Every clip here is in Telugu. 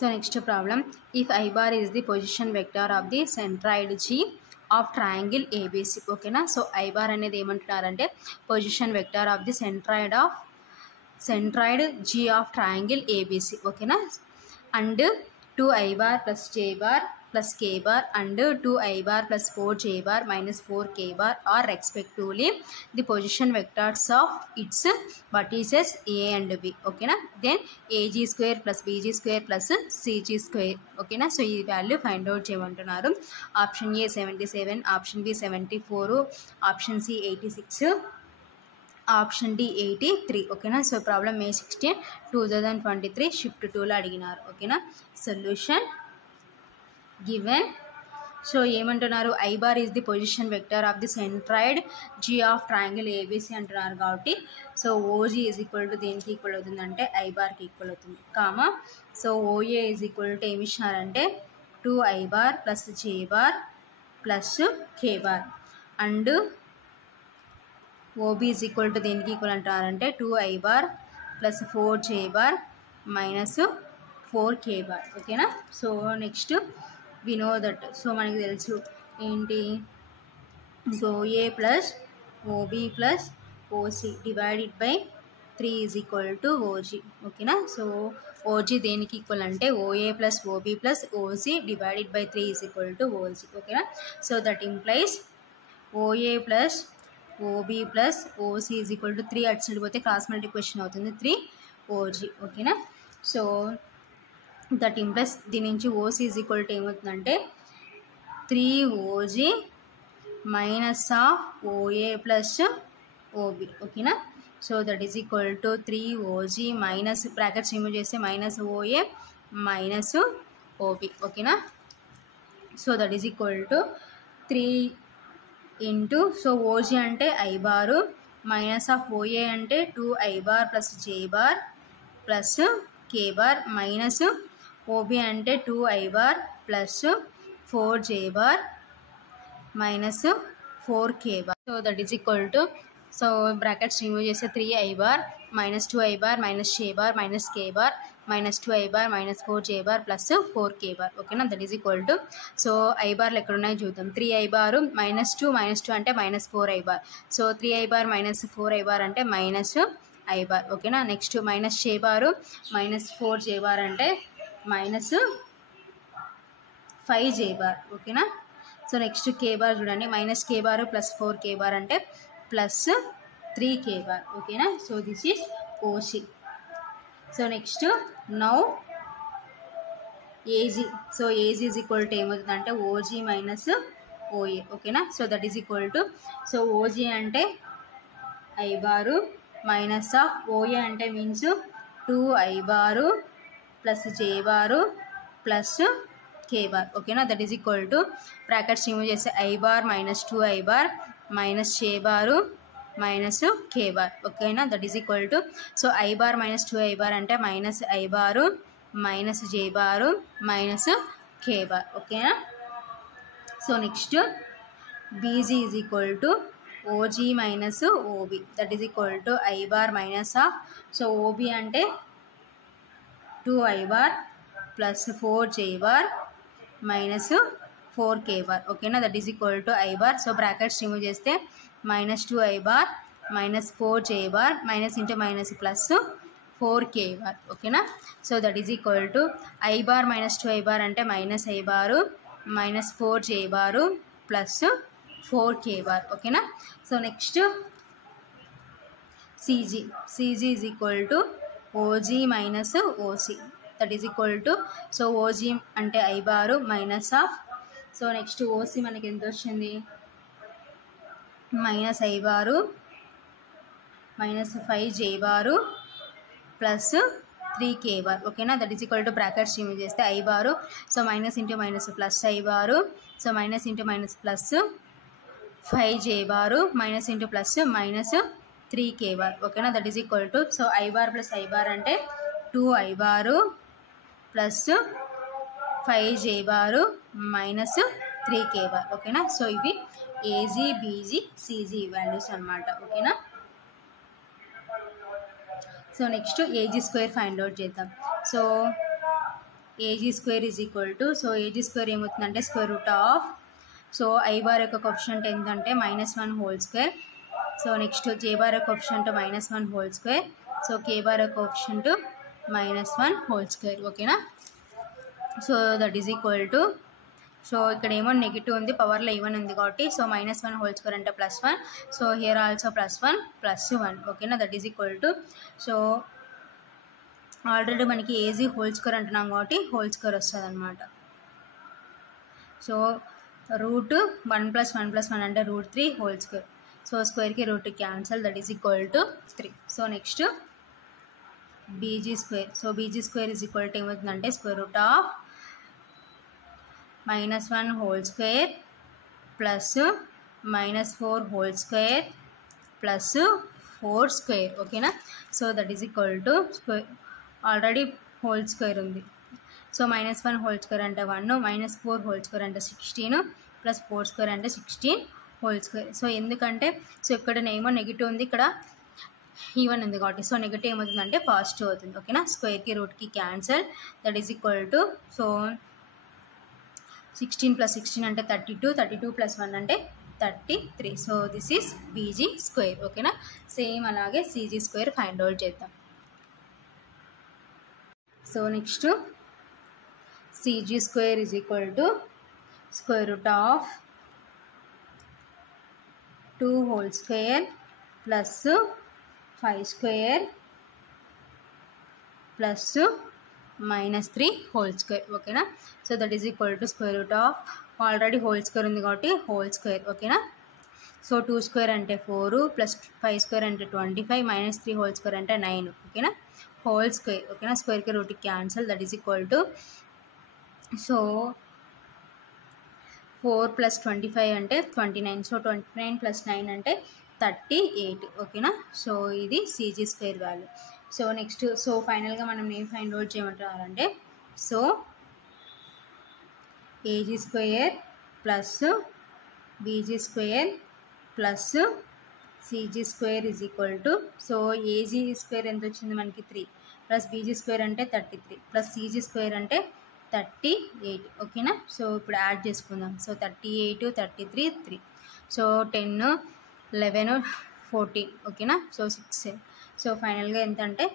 So next problem, if I bar is the position vector of the centroid G of triangle ABC. ఓకేనా. సో I bar అనేది ఏమంటున్నారంటే position vector of the centroid G of triangle ABC. ఓకేనా. And 2I bar plus J bar plus K bar and 2I bar plus 4J bar minus 4K bar are respectively the position vectors of its vertices A and B. ఓకేనా. Then AG square plus BG square plus CG square. ఓకేనా. సో ఈ వాల్యూ ఫైండ్ అవుట్ చేయమంటున్నారు. Option A 77, option B 74, option C 86, option D 83. ఓకేనా. సో ప్రాబ్లం May 16, 2023 షిఫ్ట్ 2లో అడిగినారు. ఓకేనా. Solution given. సో ఏమంటున్నారు, I bar is the position vector of the centroid G of triangle ABC అంటున్నారు కాబట్టి so OG is equal to దేనికి ఈక్వల్ అవుతుందంటే I barకి ఈక్వల్ అవుతుంది. Comma so OA is equal to ఏమి ఇచ్చినారంటే 2I bar plus J bar plus K bar and OB is equal to దేనికి ఈక్వల్ అంటారంటే 2I bar plus 4J bar minus 4K bar. ఓకేనా. So next we know that, so మనకి తెలుసు ఏంటి, so A plus OB plus OC divided by 3 is equal to OG. ఓకేనా. సో OG దేనికి ఈక్వల్ అంటే OA plus OB plus OC divided by 3 is equal to OG. ఓకేనా. So that implies OA plus OB plus OC is equal to 3 అటు సైడ్ పోతే క్రాస్ మల్టిప్లికేషన్ అవుతుంది 3 OG. ఓకేనా. సో దట్ ఇంప్లస్ దీని నుంచి OC ఈజ్ ఈక్వల్ టు ఏమవుతుందంటే 3 OG minus of OA plus OB. ఓకేనా. So that is equal to 3 OG minus brackets remove చేస్తే మైనస్ OA మైనస్ OB. ఓకేనా. So that is equal to 3 into so OG అంటే I bar minus of OA అంటే 2I bar plus J bar plus K bar minus OB అంటే 2I bar plus 4J bar minus 4K bar. So that is equal to so brackets remove చేస్తే 3I bar minus 2I bar minus J bar minus K bar minus 2I bar minus 4J bar plus 4K bar. ఓకేనా. That is equal to so I barలు ఎక్కడ ఉన్నాయో చూద్దాం. 3I bar మైనస్ 2 అంటే minus 4I bar. So 3I bar minus 4I bar అంటే మైనస్ I bar. ఓకేనా. Next minus J bar minus 4J bar అంటే మైనస్ 5J bar. ఓకేనా. సో నెక్స్ట్ K bar చూడండి, minus K bar plus 4K bar అంటే ప్లస్ 3K bar. ఓకేనా. So this is OC. So next now AG. So AG is equal to ఏమవుతుందంటే OG మైనస్ OA. ఓకేనా. So that is equal to so OG అంటే I bar minus of OA అంటే means 2I bar plus J బారు ప్లస్ K bar. ఓకేనా. That is equal to brackets remove చేస్తే I bar minus 2I bar minus J bar minus K bar. ఓకేనా. That is equal to so I bar minus 2I bar అంటే minus I bar minus J bar minus K bar. ఓకేనా. So next BG is equal to OG minus OB. That is equal to I bar minus of so OB అంటే 2I bar plus 4J bar minus 4K bar. ఓకేనా. That is equal to I bar. So brackets remove చేస్తే minus 2I bar minus 4J bar minus into minus plus 4K bar. ఓకేనా. So that is equal to I bar minus 2I bar అంటే minus I bar minus 4J bar plus 4K bar. ఓకేనా. So next CG is equal to OG minus OC. That is equal to so OG అంటే I bar minus of so next OC మనకి ఎంత వచ్చింది minus I bar minus 5J bar plus 3K bar. ఓకేనా. That is equal to brackets remove చేస్తే I bar so minus into minus plus I bar so minus into minus plus 5J bar minus into plus minus 3K bar. ఓకేనా. That is equal to so I bar plus I bar అంటే 2I bar plus 5J bar minus 3K bar. ఓకేనా. సో ఇవి AG BG CG వాల్యూస్ అన్నమాట. ఓకేనా. So next AG square find out చేద్దాం. So AG square is equal to, so AG square ఏమవుతుందంటే square root of, so I bar యొక్క కోఎఫిషియంట్ ఏంటంటే -1 హోల్ స్క్వేర్. సో నెక్స్ట్ జే బార్ యొక్క కోఎఫిషియంట్ -1 హోల్ స్క్వేర్. సో కే బార్ యొక్క కోఎఫిషియంట్ -1 హోల్ స్క్వేర్. ఓకేనా. So that is equal to, so ఇక్కడ ఏమో నెగిటివ్ ఉంది, పవర్లో ఈవెన్ ఉంది కాబట్టి, సో -1 హోల్ స్క్వేర్ అంటే +1. So here also +1 +1. ఓకేనా. That is equal to, so already మనకి ఏజీ హోల్ స్క్వేర్ అంటున్నాం కాబట్టి హోల్ స్క్వేర్ వస్తుంది అనమాట. సో రూట్ 1 + 1 + 1 అంటే √3 హోల్ స్క్వేర్. సో స్క్వేర్కి root cancel, that is equal to 3. So next BG square. So BG square is equal to ఏమవుతుందంటే square root of -1 whole square plus -4 whole square plus 4 square. ఓకేనా. So that is equal to square, already whole square ఉంది. సో -1 హోల్ స్క్వేర్ అంటే 1, -4 హోల్ స్క్వేర్ అంటే 16 ప్లస్ 4 స్క్వేర్ అంటే 16 హోల్ స్క్వేర్. సో ఎందుకంటే సో ఇక్కడ ఏమో నెగిటివ్ ఉంది, ఇక్కడ ఈవెన్ ఉంది కాబట్టి సో నెగిటివ్ ఏమవుతుందంటే పాజిటివ్ అవుతుంది. ఓకేనా. స్క్వేర్కి రూట్కి cancel, that is equal to, so 16 + 16 అంటే 32, 32 + 1 అంటే 33. So this is BG square. ఓకేనా. సేమ్ అలాగే సీజీ స్క్వేర్ ఫైండ్ అవుట్ చేద్దాం. So next CG square is equal to square root of 2 whole square plus 5 square plus -3 whole square. ఓకేనా. So that is equal to square root of, already whole square ఉంది కాబట్టి హోల్ స్క్వేర్. ఓకేనా. సో 2 స్క్వేర్ అంటే 4 ప్లస్ 5 స్క్వేర్ అంటే 25 -3 హోల్ స్క్వేర్ అంటే 9. ఓకేనా. Whole square. ఓకేనా. స్క్వేర్కి రూట్కి cancel, that is equal to, so 4 + 25 అంటే 29. సో 29 + 9 అంటే 38. ఓకేనా. సో ఇది CG square value. So next, so ఫైనల్గా మనం ఏం ఫైండ్ అవుట్ చేయమంటారంటే, so AG square plus BG square plus CG square is equal to, so AG square ఎంత వచ్చింది మనకి 3 ప్లస్ బీజీ స్క్వేర్ అంటే 33 ప్లస్ CG స్క్వేర్ అంటే 38. ఓకేనా. సో ఇప్పుడు యాడ్ చేసుకుందాం. సో 38, 33, 3. సో 10, 11, 14. ఓకేనా. సో 6. సో ఫైనల్గా ఎంత అంటే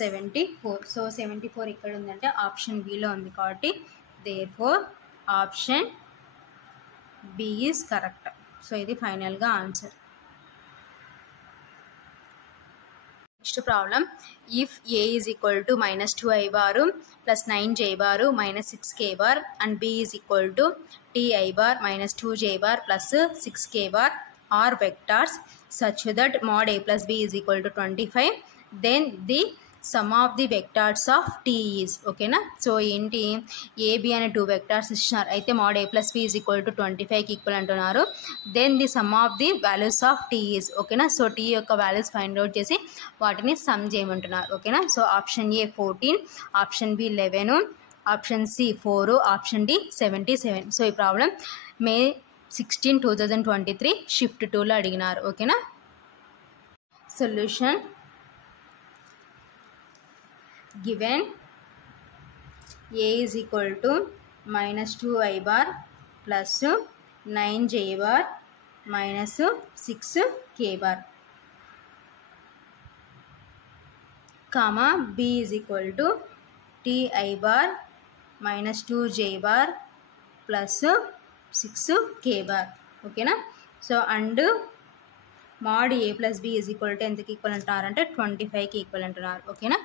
74. సో 74 ఇక్కడ ఉందంటే ఆప్షన్ బిలో ఉంది కాబట్టి therefore option B is correct. So ఇది ఫైనల్గా answer. Next problem, if A is equal to -2i bar plus 9j bar -6k bar and b is equal to ti bar -2j bar plus 6k bar are vectors such that mod a plus b is equal to 25, then the sum of the vectors of t is. ఓకేనా. సో ఏంటి, ఏబి అనే 2 వెక్టార్స్ ఇచ్చినారు, అయితే mod a plus b is equal to 25కి ఈక్వల్ అంటున్నారు. Then the sum of the values of T is. ఓకేనా. సో టీ యొక్క వాల్యూస్ ఫైండ్ అవుట్ చేసి వాటిని సమ్ చేయమంటున్నారు. ఓకేనా. So option A 14, option B 11, option C 4, option D 77. So ఈ ప్రాబ్లం May 16, 2023 షిఫ్ట్ 2లో అడిగినారు. ఓకేనా. Solution, given a is equal to -2i bar plus 9j bar minus 6k bar, comma b is equal to ti bar -2j bar plus 6k bar. ఓకేనా. So and mod a plus b is equal to ఎంతకి ఈక్వల్ అంటున్నారంటే 25కి ఈక్వల్ అంటున్నారు. ఓకేనా.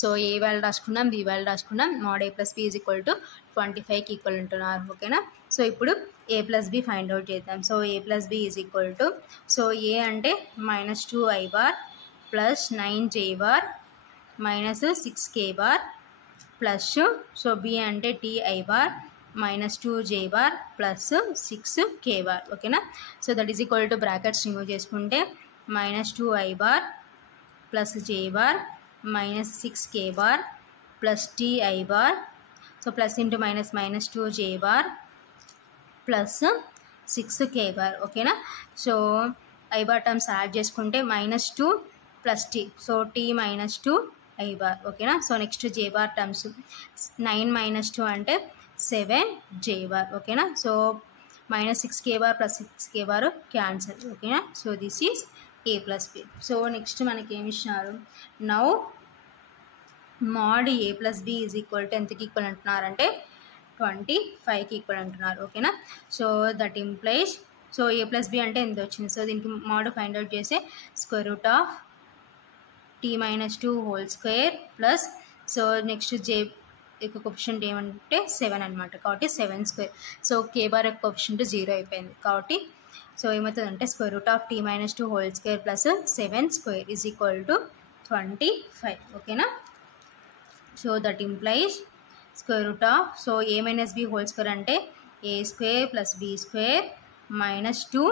సో ఏ వాల్యూ రాసుకున్నాం, బి వాల్యూ రాసుకున్నాం, mod a plus b is equal to 25కి ఈక్వల్ అంటున్నారు. ఓకేనా. సో ఇప్పుడు a plus b find out చేద్దాం. So a plus b is equal to, so a అంటే -2i bar plus 9j bar minus 6k bar plus, so b అంటే ti bar -2j bar plus 6k bar. ఓకేనా. So that is equal to brackets remove చేసుకుంటే -2i bar plus j bar minus 6k bar plus ti bar, so plus into minus -2j bar plus 6k bar. ఓకేనా. So i bar terms add చేసుకుంటే -2 + t, so t - 2 I bar. ఓకేనా. So next J bar terms 9 minus 2 అంటే 7 J bar. ఓకేనా. So minus 6K bar plus 6K bar cancel. ఓకేనా. So this is A plus B. So next మనకి ఏమి ఇచ్చినారు, now mod A plus B is equal to ఎంతకి ఈక్వల్ అంటున్నారంటే 25కి ఈక్వల్ అంటున్నారు. ఓకేనా. So that implies, so A plus B అంటే ఎంత వచ్చింది, సో దీనికి mod ఫైండ్ అవుట్ చేస్తే square root of t minus 2 whole square plus, so next J యొక్క కోఎఫిషియంట్ ఏమంటే 7 అనమాట, కాబట్టి 7 స్క్వేర్. సో K బార్ యొక్క కోఎఫిషియంట్ 0 అయిపోయింది, కాబట్టి సో ఏమవుతుందంటే square root of t minus 2 whole square plus 7 square is equal to 25. ఓకేనా. So that implies square root of, so A minus B whole square అంటే A square plus B square minus 2,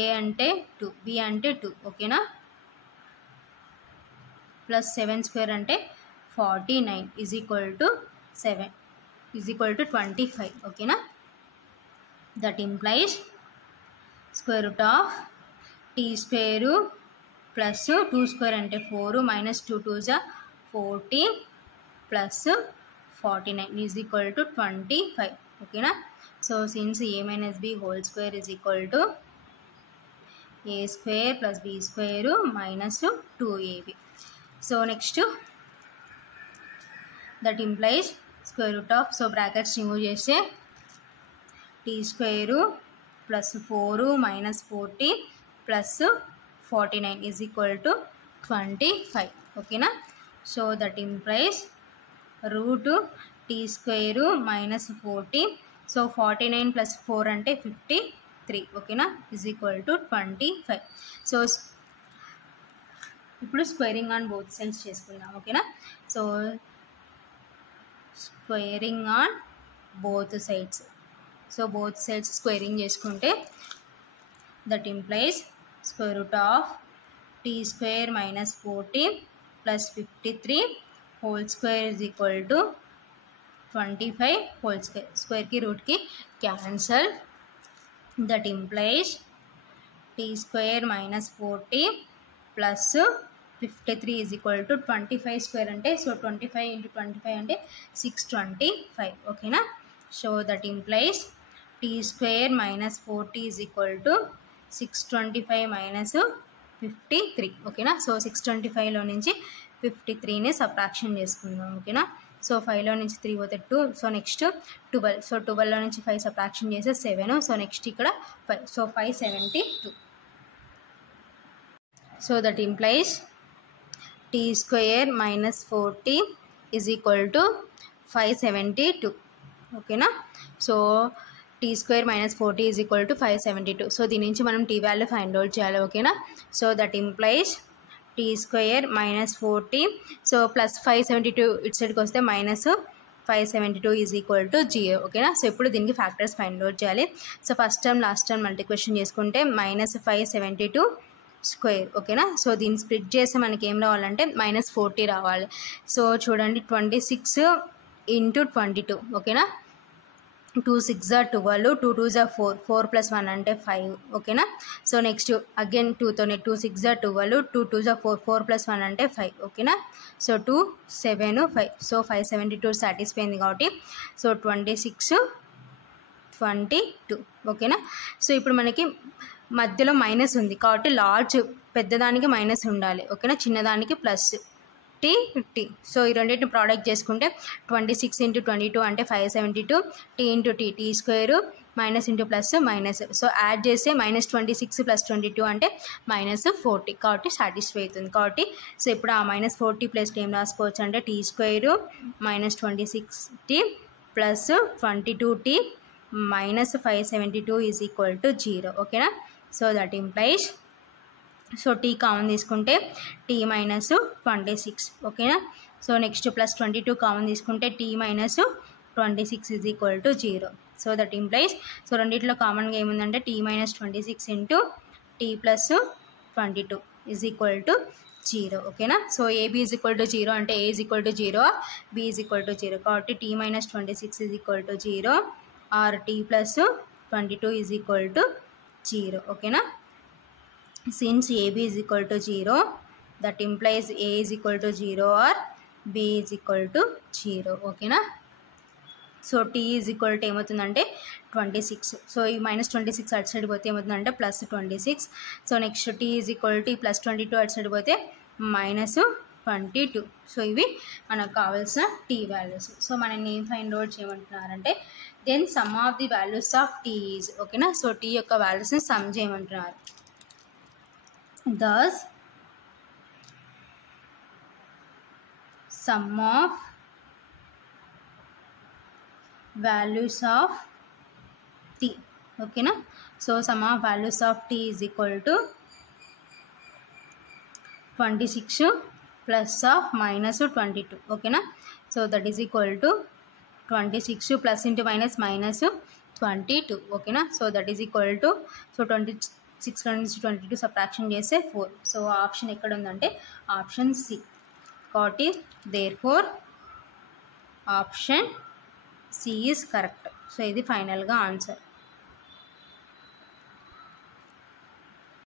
A అంటే 2, B అంటే 2. ఓకేనా. ప్లస్ 7 స్క్వేర్ అంటే 49 is equal to 7 is equal to 25. ఓకేనా. That implies square root of t square plus 2 square అంటే 4 minus 2 2 14 plus 49 is equal to 25. ఓకేనా. So since A minus B whole square is equal to A square plus B square minus 2AB. So next that implies square root of, so brackets remove చేస్తే t square plus 4 minus 40 plus 49 is equal to 25. ఓకేనా. So that implies root t square minus 40, so 49 plus 4 అంటే 53. ఓకేనా. Is equal to 25. సో ఇప్పుడు స్క్వేరింగ్ ఆన్ బోత్ సైడ్స్ చేసుకుందాం. ఓకేనా. So squaring on both sides, so both sides squaring చేసుకుంటే that implies square root of t square minus 40 plus 53 whole square is equal to 25 whole square. స్క్వేర్కి రూట్కి cancel. That implies t square minus 40 plus 53 is equal to 25 square అంటే, సో 25 ఇంటూ 25 అంటే 625. ఓకేనా. So that implies t square minus 40 is equal to 625 minus 53. ఓకేనా. సో 625లో నుంచి 53ని సబ్ట్రాక్షన్ చేసుకుందాం. ఓకేనా. సో 5లో నుంచి 3 పోతే 2, సో నెక్స్ట్ 12, సో 12లో నుంచి 5 సబ్ట్రాక్షన్ చేస్తే 7, సో నెక్స్ట్ ఇక్కడ 5, so 572. So that implies t square minus 40 is equal to 572. ఓకేనా. So t square minus 40 is equal to 572. So దీని నుంచి మనం t వాల్యూ ఫైండ్ అవుట్ చేయాలి. ఓకేనా. So that implies t square minus 40, so plus 572 ఇటు సైడ్కి వస్తే మైనస్ 572 ఈజ్ ఈక్వల్ టు 0. ఓకేనా. సో ఇప్పుడు దీనికి ఫ్యాక్టర్స్ ఫైండ్ అవుట్ చేయాలి. So first term last term multiplication చేసుకుంటే మైనస్ 572 స్క్వేర్. ఓకేనా. సో దీన్ని స్ప్లిట్ చేస్తే మనకి ఏం రావాలంటే మైనస్ 40 రావాలి. సో చూడండి 26 ఇంటూ 22. ఓకేనా. 2 6 12, 2 2 4, 4 ప్లస్ 1 అంటే 5. ఓకేనా. సో నెక్స్ట్ అగైన్ 2తోనే 2 6 12, 2 2 4, 4 ప్లస్ 1 అంటే 5. ఓకేనా. సో 2 7 5, సో 572 సాటిస్ఫై అయింది కాబట్టి సో 26 22. ఓకేనా. సో ఇప్పుడు మనకి మధ్యలో మైనస్ ఉంది కాబట్టి లార్జ్ పెద్దదానికి మైనస్ ఉండాలి. ఓకేనా. చిన్నదానికి ప్లస్ టీ. సో ఈ రెండింటిని ప్రోడక్ట్ చేసుకుంటే 26 ఇంటూ 22 అంటే 572, T into T square minus into plus minus, so add చేస్తే మైనస్ 26 ప్లస్ 22 అంటే మైనస్ 40, కాబట్టి సాటిస్ఫై అవుతుంది. కాబట్టి సో ఇప్పుడు ఆ మైనస్ 40 ప్లస్ ఏం రాసుకోవచ్చు అంటే T square minus 26t plus 22t minus 572 is equal to 0. ఓకేనా. So that implies, so T common తీసుకుంటే టీ మైనస్ 26. ఓకేనా. సో నెక్స్ట్ ప్లస్ 22 కామన్ తీసుకుంటే T minus 26 is equal to 0. So that implies, so రెండిట్లో కామన్గా ఏముందంటే T minus 26 into T plus 22 is equal to 0. ఓకేనా. So AB is equal to 0 అంటే A is equal to 0, B is equal to 0, కాబట్టి T minus 26 is equal to 0 or T plus 22 is equal to 0. ఓకేనా. Since AB is equal to 0, that implies A is equal to 0 or B is equal to 0. ఓకేనా. So T is equal to ఏమవుతుందంటే 26. సో ఈ -26 అటు సైడ్ పోతే ఏమవుతుందంటే +26. So next T is equal to +22 అటు సైడ్ పోతే -22. సో ఇవి మనకు కావాల్సిన T వాల్యూస్. సో మనల్ని ఏం ఫైండ్ అవుట్ చేయమంటున్నారంటే then sum of the values of T is. ఓకేనా. సో T యొక్క వాల్యూస్ని సమ్ చేయమంటున్నారు. Thus sum of values of T. ఓకేనా. So sum of values of T is equal to 26 plus of -22. ఓకేనా. So that is equal to 26 plus into minus -22. ఓకేనా. So that is equal to 26 నుంచి 22 సబ్ట్రాక్షన్ చేస్తే 4. సో ఆప్షన్ ఎక్కడ ఉందంటే ఆప్షన్ C. కాట్ is therefore option C is correct. So ఇది ఫైనల్గా ఆన్సర్.